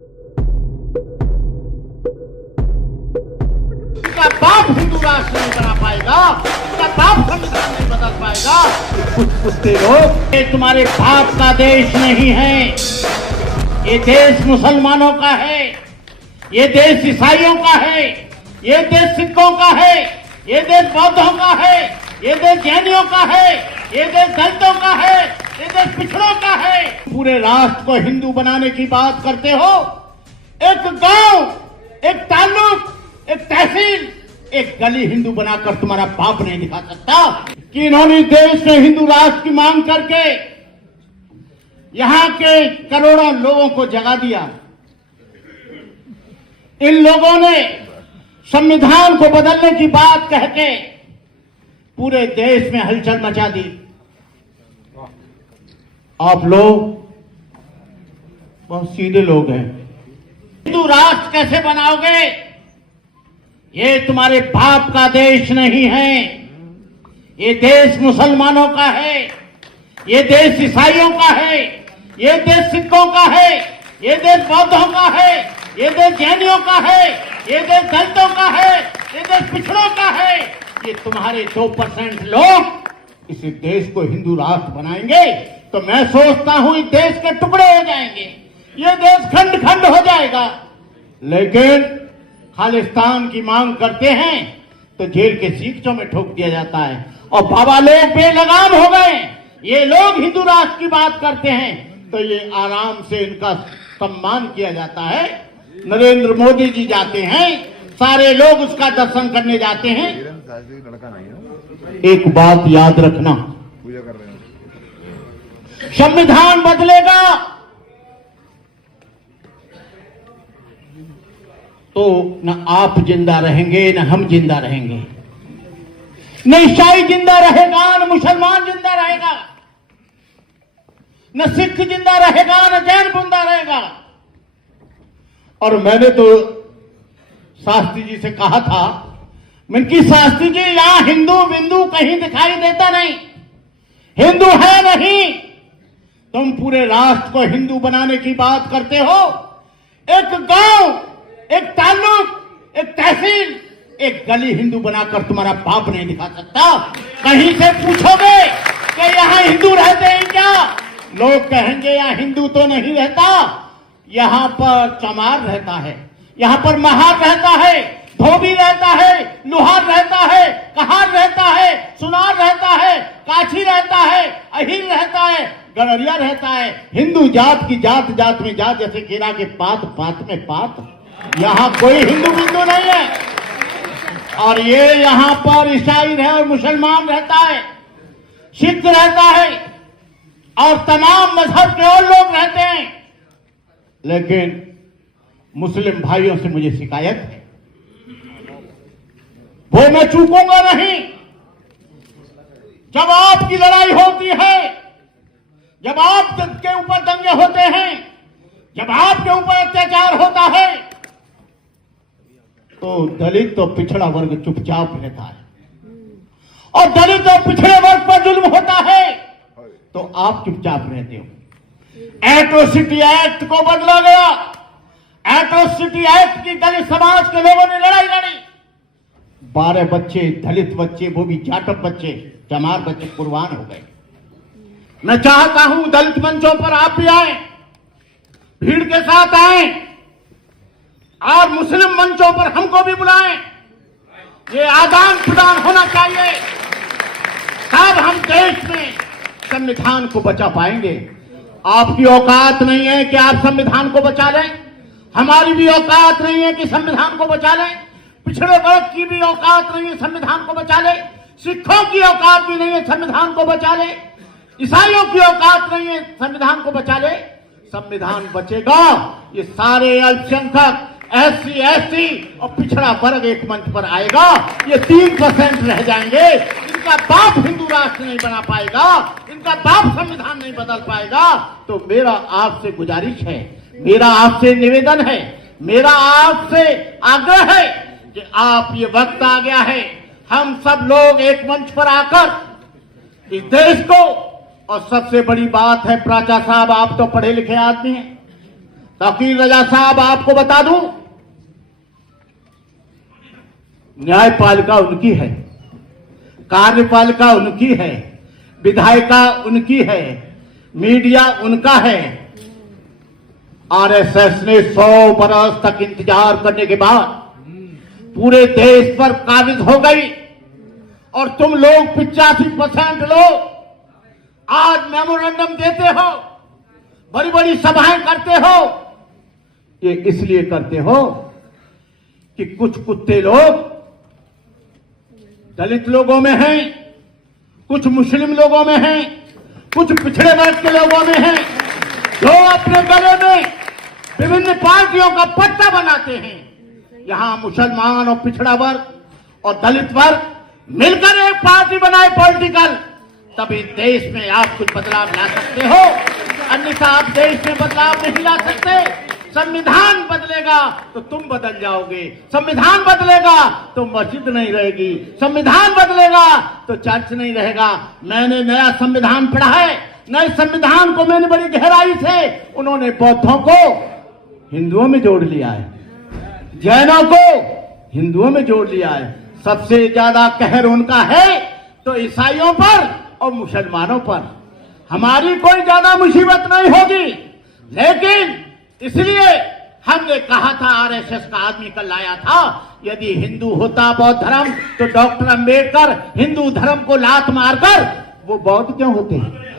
इसका बाप हिंदू राष्ट्र नहीं बना पाएगा, इसका बाप संविधान नहीं बदल पाएगा। कुछ लोग, ये तुम्हारे बाप का देश नहीं है, ये देश मुसलमानों का है, ये देश ईसाइयों का है, ये देश सिखों का है, ये देश बौद्धों का है, ये देश जैनियों का है, ये देश दलितों का है, ये देश पिछड़ों का है। पूरे राष्ट्र को हिंदू बनाने की बात करते हो। एक गांव, एक ताल्लुक, एक तहसील, एक गली हिंदू बनाकर तुम्हारा बाप नहीं दिखा सकता कि इन्होंने देश में हिंदू राष्ट्र की मांग करके यहां के करोड़ों लोगों को जगा दिया। इन लोगों ने संविधान को बदलने की बात कह के पूरे देश में हलचल मचा दी। आप लोग बहुत सीधे लोग हैं। हिंदू राष्ट्र कैसे बनाओगे? ये तुम्हारे बाप का देश नहीं है, ये देश मुसलमानों का है, ये देश ईसाइयों का है, ये देश सिखों का है, ये देश बौद्धों का है, ये देश जैनियों का है, ये देश दलितों का है, ये देश पिछड़ों का है। ये तुम्हारे 2% लोग इस देश को हिंदू राष्ट्र बनाएंगे तो मैं सोचता हूं इस देश के टुकड़े हो जाएंगे, ये देश खंड खंड हो जाएगा। लेकिन खालिस्तान की मांग करते हैं तो जेल के सीखचों में ठोक दिया जाता है और बाबा लोग बेलगाम हो गए। ये लोग हिंदू राष्ट्र की बात करते हैं तो ये आराम से इनका सम्मान किया जाता है। नरेंद्र मोदी जी जाते हैं, सारे लोग उसका दर्शन करने जाते हैं। एक बात याद रखना, संविधान बदलेगा तो न आप जिंदा रहेंगे न हम जिंदा रहेंगे, न ईसाई जिंदा रहेगा न मुसलमान जिंदा रहेगा, न सिख जिंदा रहेगा न जैन जिंदा रहेगा। और मैंने तो शास्त्री जी से कहा था, मैंने कि शास्त्री जी यहां हिंदू बिंदु कहीं दिखाई देता नहीं, हिंदू है नहीं। तुम पूरे राष्ट्र को हिंदू बनाने की बात करते हो। एक गांव, एक ताल्लुक, एक तहसील, एक गली हिंदू बनाकर तुम्हारा बाप नहीं दिखा सकता। कहीं से पूछोगे कि यहां हिंदू रहते हैं क्या, लोग कहेंगे यहां हिंदू तो नहीं रहता, यहां पर चमार रहता है, यहां पर महार रहता है, धोबी रहता है, लुहार रहता है, कहार रहता है, सुनार रहता है, काछी रहता है, अहिर रहता है, गड़रिया रहता है। हिंदू जात की जात जात में जात, जैसे केरा के पात पात में पात। यहां कोई हिंदू बिंदु नहीं है। और ये यहां पर ईसाई है और मुसलमान रहता है, सिख रहता है और तमाम मजहब के और लोग रहते हैं। लेकिन मुस्लिम भाइयों से मुझे शिकायत है, वो मैं चूकूंगा नहीं। जब आपकी लड़ाई होती है, जब आपके ऊपर दंगे होते हैं, जब आपके ऊपर अत्याचार होता है तो दलित और पिछड़ा वर्ग चुपचाप रहता है, और दलित और पिछड़े वर्ग पर जुल्म होता है तो आप चुपचाप रहते हो। एट्रोसिटी एक्ट को बदला गया। एट्रोसिटी एक्ट की दलित समाज के लोगों ने लड़ाई लड़ी। 12 बच्चे, दलित बच्चे, वो भी जाटव बच्चे, चमार बच्चे कुर्बान हो गए। मैं चाहता हूं दलित मंचों पर आप भी आए, भीड़ के साथ आए, और मुस्लिम मंचों पर हमको भी बुलाएं। ये आदान प्रदान होना चाहिए, तब हम देश में संविधान को बचा पाएंगे। आपकी औकात नहीं है कि आप संविधान को बचा लें, हमारी भी औकात नहीं है कि संविधान को बचा लें, पिछड़े वर्ग की भी औकात नहीं है संविधान को बचा ले, सिखों की औकात भी नहीं है संविधान को बचा ले, ईसाइयों की औकात नहीं है संविधान को बचा ले। संविधान बचेगा, ये सारे अल्पसंख्यक, SC, ST और पिछड़ा वर्ग एक मंच पर आएगा। ये 3% रह जाएंगे। इनका बाप हिंदू राष्ट्र नहीं बना पाएगा, इनका बाप संविधान नहीं बदल पाएगा। तो मेरा आपसे गुजारिश है, मेरा आपसे निवेदन है, मेरा आपसे आग्रह है कि आप, ये वक्त आ गया है, हम सब लोग एक मंच पर आकर इस देश को, और सबसे बड़ी बात है प्राचा साहब, आप तो पढ़े लिखे आदमी हैं, वकील रजा साहब, आपको बता दूं, न्यायपालिका उनकी है, कार्यपालिका उनकी है, विधायिका उनकी है, मीडिया उनका है। आरएसएस ने 100 बरस तक इंतजार करने के बाद पूरे देश पर काबिज हो गई और तुम लोग 85% लोग आज मेमोरेंडम देते हो, बड़ी बड़ी सभाएं करते हो। ये इसलिए करते हो कि कुछ कुत्ते लोग दलित लोगों में हैं, कुछ मुस्लिम लोगों में हैं, कुछ पिछड़े वर्ग के लोगों में हैं, जो अपने गले में विभिन्न पार्टियों का पट्टा बनाते हैं। यहां मुसलमान और पिछड़ा वर्ग और दलित वर्ग मिलकर एक पार्टी बनाए पॉलिटिकल, तभी देश में आप कुछ बदलाव ला सकते हो, अन्यथा आप देश में बदलाव नहीं ला सकते। संविधान बदलेगा तो तुम बदल जाओगे, संविधान बदलेगा तो मस्जिद नहीं रहेगी, संविधान बदलेगा तो चर्च नहीं रहेगा। मैंने नया संविधान पढ़ा है, नए संविधान को मैंने बड़ी गहराई से, उन्होंने बौद्धों को हिंदुओं में जोड़ लिया है, जैनों को हिंदुओं में जोड़ लिया है। सबसे ज्यादा कहर उनका है तो ईसाइयों पर और मुसलमानों पर। हमारी कोई ज्यादा मुसीबत नहीं होगी, लेकिन इसलिए हमने कहा था, आरएसएस का आदमी कल लाया था, यदि हिंदू होता बौद्ध धर्म तो डॉक्टर अंबेडकर हिंदू धर्म को लात मारकर वो बौद्ध क्यों होते हैं?